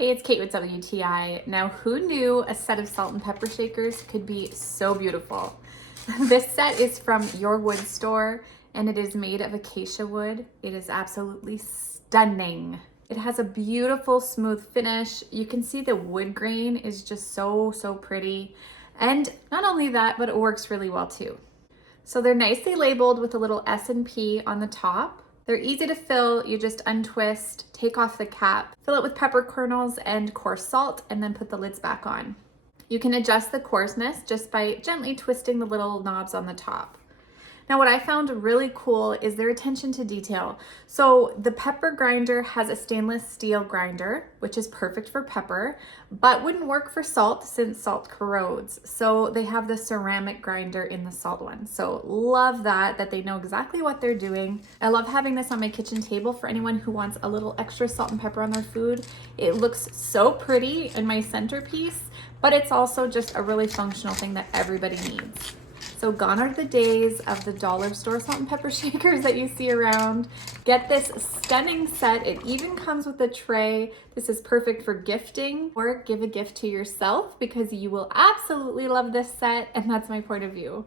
Hey, it's Kate with WTI. Now, who knew a set of salt and pepper shakers could be so beautiful? This set is from YourWoodStore and it is made of acacia wood. It is absolutely stunning. It has a beautiful smooth finish. You can see the wood grain is just so pretty. And not only that, but it works really well too. So they're nicely labeled with a little S&P on the top. They're easy to fill. You just untwist, take off the cap, fill it with pepper kernels and coarse salt, and then put the lids back on. You can adjust the coarseness just by gently twisting the little knobs on the top. Now, what I found really cool is their attention to detail. So the pepper grinder has a stainless steel grinder, which is perfect for pepper, but wouldn't work for salt since salt corrodes. So they have the ceramic grinder in the salt one. So love that they know exactly what they're doing. I love having this on my kitchen table for anyone who wants a little extra salt and pepper on their food. It looks so pretty in my centerpiece, but it's also just a really functional thing that everybody needs. So gone are the days of the dollar store salt and pepper shakers that you see around. Get this stunning set. It even comes with a tray. This is perfect for gifting or give a gift to yourself because you will absolutely love this set, and that's my point of view.